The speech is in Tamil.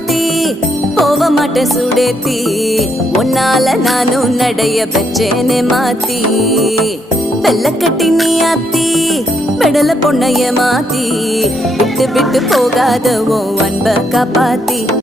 மாத்தி போக மாட்டேன் சுடேத்தி உன்னால நானும் நடைய பெச்சேனே மாத்தி வெள்ளக்கட்டி நீ ஆத்தி பெடல பொண்ணைய மாத்தி விட்டு விட்டு போகாத உன் அன்ப காப்பாத்தி